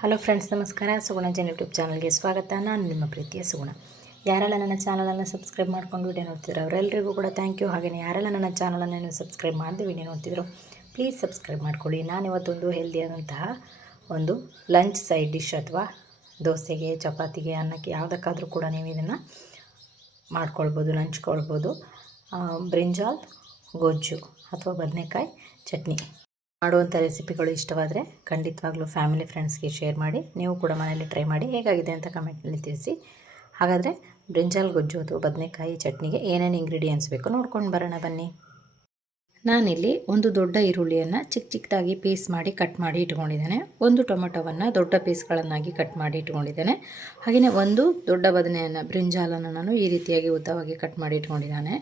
Hello friends, ನಮಸ್ಕಾರ. ಸುಗುಣ Jan YouTube ಚಾನಲ್ಗೆ ಸ್ವಾಗತ. ನಾನು ನಿಮ್ಮ ಪ್ರೀತಿಯ ಸುಗುಣ. ಯಾರೆಲ್ಲ ನನ್ನ ಚಾನಲನ್ನು ಸಬ್ಸ್ಕ್ರೈಬ್ ಮಾಡ್ಕೊಂಡು ವಿಡಿಯೋ ನೋಡ್ತಿದ್ರು ಅವರೆಲ್ಲರಿಗೂ ಕೂಡ ಥ್ಯಾಂಕ್ ಯು. ಹಾಗೆಯೇ ಯಾರೆಲ್ಲ ನನ್ನ ಚಾನಲನ್ನು ನೀವು ಸಬ್ಸ್ಕ್ರೈಬ್ ಮಾಡದೆ ವಿಡಿಯೋ ನೋಡ್ತಿದ್ರು ಪ್ಲೀಸ್ ಸಬ್ಸ್ಕ್ರೈಬ್ ಮಾಡ್ಕೊಳ್ಳಿ. ನಾನಿವತ್ತೊಂದು ಹೆಲ್ದಿಯಾದಂತಹ ಒಂದು ಲಂಚ್ ಸೈಡ್ ಡಿಶ್ ಅಥವಾ ದೋಸೆಗೆ, ಚಪಾತಿಗೆ, ಅನ್ನಕ್ಕೆ ಯಾವುದಕ್ಕಾದರೂ ಕೂಡ ನೀವು ಇದನ್ನು ಮಾಡ್ಕೊಳ್ಬೋದು, ಲಂಚ್ಕೊಳ್ಬೋದು. ಬ್ರಿಂಜಾಲ್ ಗೊಜ್ಜು ಅಥವಾ ಬದನೆಕಾಯಿ ಚಟ್ನಿ ಮಾಡುವಂಥ ರೆಸಿಪಿಗಳು ಇಷ್ಟವಾದರೆ ಖಂಡಿತವಾಗ್ಲೂ ಫ್ಯಾಮಿಲಿ ಫ್ರೆಂಡ್ಸ್ಗೆ ಶೇರ್ ಮಾಡಿ. ನೀವು ಕೂಡ ಮನೆಯಲ್ಲಿ ಟ್ರೈ ಮಾಡಿ ಹೇಗಾಗಿದೆ ಅಂತ ಕಮೆಂಟ್ನಲ್ಲಿ ತಿಳಿಸಿ. ಹಾಗಾದರೆ ಬ್ರಿಂಜಾಲ್ ಗೊಜ್ಜು ಅಥವಾ ಬದನೆಕಾಯಿ ಚಟ್ನಿಗೆ ಏನೇನು ಇಂಗ್ರೀಡಿಯೆಂಟ್ಸ್ ಬೇಕೋ ನೋಡ್ಕೊಂಡು ಬರೋಣ ಬನ್ನಿ. ನಾನಿಲ್ಲಿ ಒಂದು ದೊಡ್ಡ ಈರುಳ್ಳಿಯನ್ನು ಚಿಕ್ಕ ಚಿಕ್ಕದಾಗಿ ಪೀಸ್ ಮಾಡಿ ಕಟ್ ಮಾಡಿ ಇಟ್ಕೊಂಡಿದ್ದೇನೆ. ಒಂದು ಟೊಮೆಟೊವನ್ನು ದೊಡ್ಡ ಪೀಸ್ಗಳನ್ನಾಗಿ ಕಟ್ ಮಾಡಿ ಇಟ್ಕೊಂಡಿದ್ದೇನೆ. ಹಾಗೆಯೇ ಒಂದು ದೊಡ್ಡ ಬದನೆಯನ್ನು, ಬ್ರಿಂಜಾಲನ್ನು ನಾನು ಈ ರೀತಿಯಾಗಿ ಉದ್ದವಾಗಿ ಕಟ್ ಮಾಡಿ ಇಟ್ಕೊಂಡಿದ್ದಾನೆ.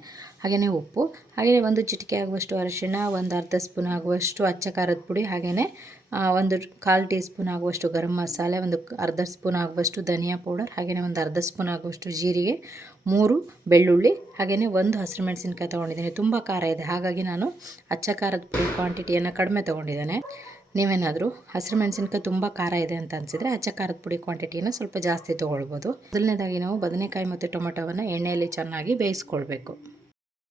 ಹಾಗೆಯೇ ಉಪ್ಪು, ಹಾಗೆಯೇ ಒಂದು ಚಿಟಿಕೆ ಆಗುವಷ್ಟು ಅರಿಶಿಣ, ಒಂದು ಅರ್ಧ ಸ್ಪೂನ್ ಆಗುವಷ್ಟು ಅಚ್ಚ ಖಾರದ ಪುಡಿ, ಹಾಗೆಯೇ ಒಂದು 1/4 ಟೀ ಸ್ಪೂನ್ ಆಗುವಷ್ಟು ಗರಂ ಮಸಾಲೆ, ಒಂದು ಅರ್ಧ ಸ್ಪೂನ್ ಆಗುವಷ್ಟು ಧನಿಯಾ ಪೌಡರ್, ಹಾಗೆಯೇ ಒಂದು ಅರ್ಧ ಸ್ಪೂನ್ ಆಗುವಷ್ಟು ಜೀರಿಗೆ, 3 ಬೆಳ್ಳುಳ್ಳಿ, ಹಾಗೆಯೇ ಒಂದು ಹಸಿರು ಮೆಣಸಿನಕಾಯಿ ತೊಗೊಂಡಿದ್ದೀನಿ. ತುಂಬ ಖಾರ ಇದೆ, ಹಾಗಾಗಿ ನಾನು ಅಚ್ಚ ಖಾರದ ಪುಡಿ ಕ್ವಾಂಟಿಟಿಯನ್ನು ಕಡಿಮೆ ತೊಗೊಂಡಿದ್ದೇನೆ. ನೀವೇನಾದರೂ ಹಸಿರು ಮೆಣಸಿನಕಾಯಿ ತುಂಬ ಖಾರ ಇದೆ ಅಂತ ಅನಿಸಿದರೆ ಅಚ್ಚ ಖಾರದ ಪುಡಿ ಕ್ವಾಂಟಿಟಿಯನ್ನು ಸ್ವಲ್ಪ ಜಾಸ್ತಿ ತೊಗೊಳ್ಬೋದು. ಮೊದಲನೇದಾಗಿ ನಾವು ಬದನೆಕಾಯಿ ಮತ್ತು ಟೊಮೆಟೊವನ್ನು ಎಣ್ಣೆಯಲ್ಲಿ ಚೆನ್ನಾಗಿ ಬೇಯಿಸ್ಕೊಳ್ಬೇಕು.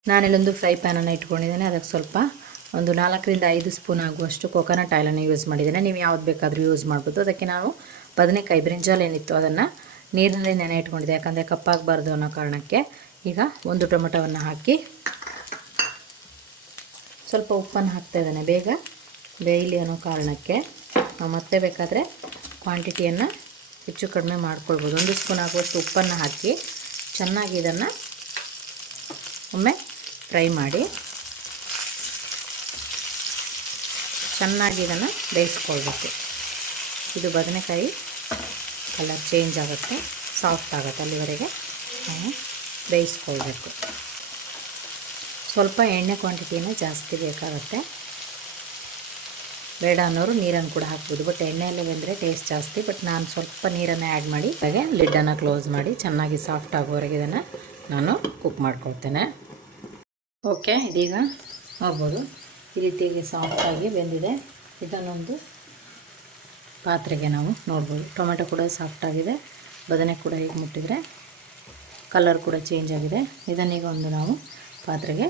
ನಾನಿಲ್ಲೊಂದು ಫ್ರೈ ಪ್ಯಾನನ್ನು ಇಟ್ಕೊಂಡಿದ್ದೇನೆ. ಅದಕ್ಕೆ ಸ್ವಲ್ಪ ಒಂದು 4 ರಿಂದ 5 ಸ್ಪೂನ್ ಆಗುವಷ್ಟು ಕೊಕೊನಟ್ ಆಯಿಲನ್ನು ಯೂಸ್ ಮಾಡಿದ್ದೇನೆ. ನೀವು ಯಾವ್ದು ಬೇಕಾದರೂ ಯೂಸ್ ಮಾಡ್ಬೋದು. ಅದಕ್ಕೆ ನಾನು ಬದನೆಕಾಯಿ ಬ್ರಿಂಜಾಲ್ ಏನಿತ್ತು ಅದನ್ನು ನೀರಿನಲ್ಲಿ ನೆನೆ ಇಟ್ಕೊಂಡಿದ್ದೆ, ಯಾಕಂದರೆ ಕಪ್ಪಾಗಬಾರ್ದು ಅನ್ನೋ ಕಾರಣಕ್ಕೆ. ಈಗ ಒಂದು ಟೊಮೆಟೊವನ್ನು ಹಾಕಿ ಸ್ವಲ್ಪ ಉಪ್ಪನ್ನು ಹಾಕ್ತಾಯಿದ್ದೇನೆ, ಬೇಗ ಬೇಯಲಿ ಅನ್ನೋ ಕಾರಣಕ್ಕೆ. ನಾವು ಮತ್ತೆ ಬೇಕಾದರೆ ಕ್ವಾಂಟಿಟಿಯನ್ನು ಹೆಚ್ಚು ಕಡಿಮೆ ಮಾಡ್ಕೊಳ್ಬೋದು. 1 ಸ್ಪೂನ್ ಆಗುವಷ್ಟು ಉಪ್ಪನ್ನು ಹಾಕಿ ಚೆನ್ನಾಗಿ ಇದನ್ನು ಒಮ್ಮೆ ಫ್ರೈ ಮಾಡಿ ಚೆನ್ನಾಗಿ ಇದನ್ನು ಬೇಯಿಸ್ಕೊಳ್ಬೇಕು. ಇದು ಬದನೆಕಾಯಿ ಕಲರ್ ಚೇಂಜ್ ಆಗುತ್ತೆ, ಸಾಫ್ಟ್ ಆಗುತ್ತೆ, ಅಲ್ಲಿವರೆಗೆ ನಾವು ಬೇಯಿಸ್ಕೊಳ್ಬೇಕು. ಸ್ವಲ್ಪ ಎಣ್ಣೆ ಕ್ವಾಂಟಿಟಿಯನ್ನು ಜಾಸ್ತಿ ಬೇಕಾಗುತ್ತೆ. ಬೇಡ ಅನ್ನೋರು ನೀರನ್ನು ಕೂಡ ಹಾಕ್ಬೋದು, ಬಟ್ ಎಣ್ಣೆಯಲ್ಲೇ ಬಂದರೆ ಟೇಸ್ಟ್ ಜಾಸ್ತಿ. ಬಟ್ ನಾನು ಸ್ವಲ್ಪ ನೀರನ್ನು ಆ್ಯಡ್ ಮಾಡಿ ಹಾಗೆ ಲಿಡ್ಡನ್ನು ಕ್ಲೋಸ್ ಮಾಡಿ ಚೆನ್ನಾಗಿ ಸಾಫ್ಟ್ ಆಗೋವರೆಗೆ ಇದನ್ನು ನಾನು ಕುಕ್ ಮಾಡ್ಕೊಳ್ತೇನೆ. ಓಕೆ, ಇದೀಗ ನೋಡ್ಬೋದು ಈ ರೀತಿಯಾಗಿ ಸಾಫ್ಟಾಗಿ ಬೆಂದಿದೆ. ಇದನ್ನೊಂದು ಪಾತ್ರೆಗೆ ನಾವು ನೋಡ್ಬೋದು. ಟೊಮೆಟೊ ಕೂಡ ಸಾಫ್ಟಾಗಿದೆ, ಬದನೆ ಕೂಡ ಹೀಗೆ ಮುಟ್ಟಿದರೆ ಕಲರ್ ಕೂಡ ಚೇಂಜ್ ಆಗಿದೆ. ಇದನ್ನೀಗ ಒಂದು ನಾವು ಪಾತ್ರೆಗೆ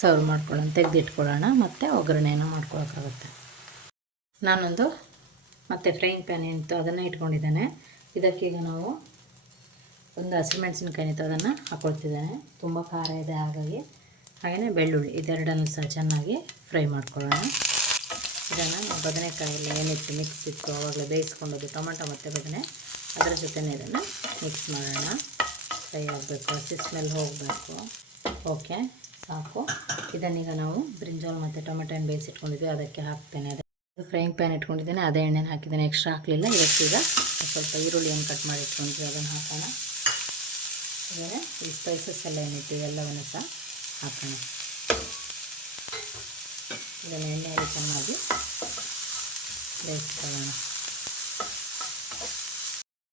ಸರ್ವ್ ಮಾಡ್ಕೊಳ್ಳೋಣ, ತೆಗೆದಿಟ್ಕೊಳ್ಳೋಣ, ಮತ್ತು ಒಗ್ಗರಣೆಯನ್ನು ಮಾಡ್ಕೊಳ್ಳೋಕ್ಕಾಗುತ್ತೆ. ನಾನೊಂದು ಮತ್ತು ಫ್ರೈಯಿಂಗ್ ಪ್ಯಾನ್ ಏನಿತ್ತು ಅದನ್ನು ಇಟ್ಕೊಂಡಿದ್ದೇನೆ. ಇದಕ್ಕೀಗ ನಾವು ಒಂದು ಹಸಿಮೆಣಸಿನಕಾಯಿ ಏನಿತ್ತು ಅದನ್ನು ಹಾಕ್ಕೊಳ್ತಿದ್ದೇನೆ. ತುಂಬ ಖಾರ ಇದೆ ಹಾಗಾಗಿ. ಹಾಗೆಯೇ ಬೆಳ್ಳುಳ್ಳಿ, ಇದೆರಡನ್ನು ಸಹ ಚೆನ್ನಾಗಿ ಫ್ರೈ ಮಾಡ್ಕೊಳ್ಳೋಣ. ಇದನ್ನು ಬದನೆಕಾಯಲ್ಲಿ ಏನಿತ್ತು ಮಿಕ್ಸ್ ಇತ್ತು ಆವಾಗಲೇ ಬೇಯಿಸ್ಕೊಂಡದ್ದು ಟೊಮೆಟೊ ಮತ್ತು ಬದನೆ, ಅದರ ಜೊತೆನೇ ಇದನ್ನು ಮಿಕ್ಸ್ ಮಾಡೋಣ. ಫ್ರೈ ಆಗಬೇಕು, ಹಸಿ ಸ್ಮೆಲ್ ಹೋಗಬೇಕು. ಓಕೆ, ಸಾಕು. ಇದನ್ನೀಗ ನಾವು ಬ್ರಿಂಜಾಲ್ ಮತ್ತು ಟೊಮೆಟೊ ಏನು ಬೇಯಿಸಿಟ್ಕೊಂಡಿದ್ವಿ ಅದಕ್ಕೆ ಹಾಕ್ತೇನೆ. ಅದೇ ಫ್ರೈಯಿಂಗ್ ಪ್ಯಾನ್ ಇಟ್ಕೊಂಡಿದ್ದೇನೆ, ಅದೇ ಎಣ್ಣೆನ ಹಾಕಿದ್ದೇನೆ, ಎಕ್ಸ್ಟ್ರಾ ಹಾಕಲಿಲ್ಲ. ಇದಕ್ಕೀಗ ಸ್ವಲ್ಪ ಈರುಳ್ಳಿಯನ್ನು ಕಟ್ ಮಾಡಿ ಇಟ್ಕೊಂಡಿದ್ವಿ ಅದನ್ನು ಹಾಕೋಣ. ಹಾಗೆಯೇ ಈ ಸ್ಪೈಸಸ್ ಎಲ್ಲ ಏನಿತ್ತು ಎಲ್ಲವನ್ನು ಸಹ ಹಾಕೋಣ. ಇದನ್ನು ಎಣ್ಣೆಯಲ್ಲಿ ಚೆನ್ನಾಗಿ ಬೇಯಿಸ್ಕೊಳ್ಳೋಣ.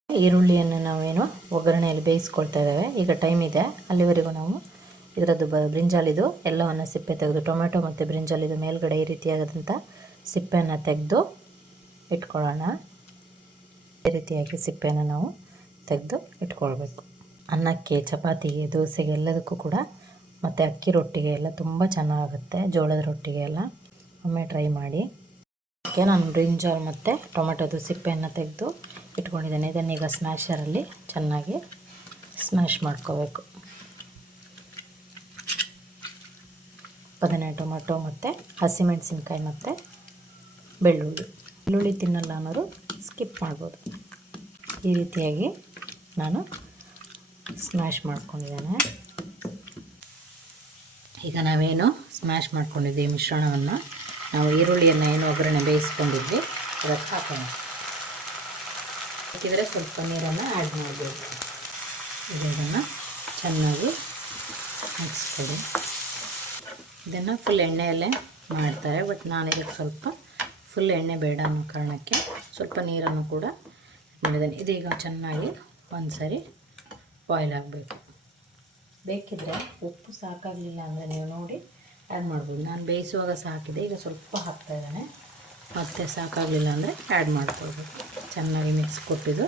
ಈರುಳ್ಳಿಯನ್ನು ನಾವೇನು ಒಗ್ಗರಣೆಯಲ್ಲಿ ಬೇಯಿಸ್ಕೊಳ್ತಾ ಇದ್ದೇವೆ. ಈಗ ಟೈಮ್ ಇದೆ, ಅಲ್ಲಿವರೆಗೂ ನಾವು ಇದರದ್ದು ಬ್ರಿಂಜಾಲಿದು ಎಲ್ಲವನ್ನು ಸಿಪ್ಪೆ ತೆಗೆದು, ಟೊಮೆಟೊ ಮತ್ತು ಬ್ರಿಂಜಾಲಿದು ಮೇಲ್ಗಡೆ ಈ ರೀತಿಯಾದಂಥ ಸಿಪ್ಪೆಯನ್ನು ತೆಗೆದು ಇಟ್ಕೊಳ್ಳೋಣ. ಈ ರೀತಿಯಾಗಿ ಸಿಪ್ಪೆಯನ್ನು ನಾವು ತೆಗೆದು ಇಟ್ಕೊಳ್ಬೇಕು. ಅನ್ನಕ್ಕೆ, ಚಪಾತಿಗೆ, ದೋಸೆಗೆ ಎಲ್ಲದಕ್ಕೂ ಕೂಡ, ಮತ್ತು ಅಕ್ಕಿ ರೊಟ್ಟಿಗೆ ಎಲ್ಲ ತುಂಬ ಚೆನ್ನಾಗುತ್ತೆ, ಜೋಳದ ರೊಟ್ಟಿಗೆ ಎಲ್ಲ. ಒಮ್ಮೆ ಟ್ರೈ ಮಾಡಿ. ಅದಕ್ಕೆ ನಾನು ಬ್ರಿಂಜಾಲ್ ಮತ್ತು ಟೊಮೆಟೊದು ಸಿಪ್ಪೆಯನ್ನು ತೆಗೆದು ಇಟ್ಕೊಂಡಿದ್ದೇನೆ. ಇದನ್ನೀಗ ಸ್ಮ್ಯಾಶರಲ್ಲಿ ಚೆನ್ನಾಗಿ ಸ್ಮ್ಯಾಶ್ ಮಾಡ್ಕೋಬೇಕು. ಬದನೆ, ಟೊಮೆಟೊ ಮತ್ತು ಹಸಿಮೆಣಸಿನ್ಕಾಯಿ ಮತ್ತು ಬೆಳ್ಳುಳ್ಳಿ ತಿನ್ನಲ್ಲ ಅನ್ನೋರು ಸ್ಕಿಪ್ ಮಾಡ್ಬೋದು. ಈ ರೀತಿಯಾಗಿ ನಾನು ಸ್ಮ್ಯಾಶ್ ಮಾಡ್ಕೊಂಡಿದ್ದೇನೆ. ಈಗ ನಾವೇನು ಸ್ಮ್ಯಾಶ್ ಮಾಡ್ಕೊಂಡಿದ್ವಿ ಮಿಶ್ರಣವನ್ನು, ನಾವು ಈರುಳ್ಳಿಯನ್ನು ಏನು ಒಗ್ಗರಣೆ ಬೇಯಿಸ್ಕೊಂಡಿದ್ವಿ ಅದಕ್ಕೆ ಹಾಕೋಣ. ಹಾಕಿದರೆ ಸ್ವಲ್ಪ ನೀರನ್ನು ಆ್ಯಡ್ ಮಾಡಬೇಕು. ಇದನ್ನು ಚೆನ್ನಾಗಿ ಮಿಕ್ಸ್ ಕೊಡಿ. ಇದನ್ನು ಫುಲ್ ಎಣ್ಣೆಯಲ್ಲೇ ಮಾಡ್ತಾರೆ, ಬಟ್ ನಾನು ಇದಕ್ಕೆ ಸ್ವಲ್ಪ ಫುಲ್ ಎಣ್ಣೆ ಬೇಡ ಅನ್ನೋ ಕಾರಣಕ್ಕೆ ಸ್ವಲ್ಪ ನೀರನ್ನು ಕೂಡ ಮಾಡಿದ್ದೇನೆ. ಇದೀಗ ಚೆನ್ನಾಗಿ ಒಂದು ಸರಿ ಬಾಯ್ಲ್ ಆಗಬೇಕು. ಬೇಕಿದ್ದರೆ ಉಪ್ಪು ಸಾಕಾಗಲಿಲ್ಲ ಅಂದರೆ ನೀವು ನೋಡಿ ಆ್ಯಡ್ ಮಾಡ್ಬೋದು. ನಾನು ಬೇಯಿಸುವಾಗ ಸಾಕಿದೆ, ಈಗ ಸ್ವಲ್ಪ ಹಾಕ್ತಾಯಿದ್ದಾನೆ. ಮತ್ತೆ ಸಾಕಾಗಲಿಲ್ಲ ಅಂದರೆ ಆ್ಯಡ್ ಮಾಡ್ಕೊಳ್ಬೇಕು. ಚೆನ್ನಾಗಿ ಮಿಕ್ಸ್ ಕೊಟ್ಟಿದ್ದು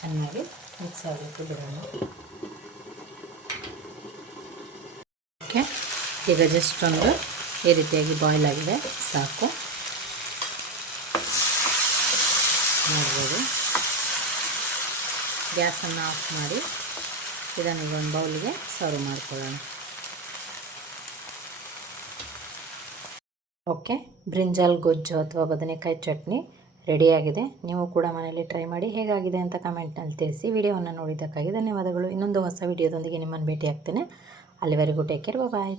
ಚೆನ್ನಾಗಿ ಮಿಕ್ಸ್ ಆಗಲಿಕ್ಕೆ ಬಿಡೋಣ. ಓಕೆ, ಈಗ ಜಸ್ಟ್ ಒಂದು ಈ ರೀತಿಯಾಗಿ ಬಾಯ್ಲ್ ಆಗಿದೆ, ಸಾಕು. ನೋಡ್ಬೋದು. ಗ್ಯಾಸನ್ನು ಆಫ್ ಮಾಡಿ ಇದನ್ನು ಈಗ ಒಂದು ಬೌಲಿಗೆ ಸರ್ವ್ ಮಾಡ್ಕೊಳ್ಳೋಣ. ಓಕೆ, ಬ್ರಿಂಜಾಲ್ ಗೊಜ್ಜು ಅಥವಾ ಬದನೆಕಾಯಿ ಚಟ್ನಿ ರೆಡಿಯಾಗಿದೆ. ನೀವು ಕೂಡ ಮನೆಯಲ್ಲಿ ಟ್ರೈ ಮಾಡಿ ಹೇಗಾಗಿದೆ ಅಂತ ಕಮೆಂಟ್ನಲ್ಲಿ ತಿಳಿಸಿ. ವಿಡಿಯೋವನ್ನು ನೋಡಿದ್ದಕ್ಕಾಗಿ ಧನ್ಯವಾದಗಳು. ಇನ್ನೊಂದು ಹೊಸ ವಿಡಿಯೋದೊಂದಿಗೆ ನಿಮ್ಮನ್ನು ಭೇಟಿ ಆಗ್ತೇನೆ. ಅಲ್ಲಿವರೆಗೂ ಟೇಕ್ ಕೇರ್, ಬಾಯ್.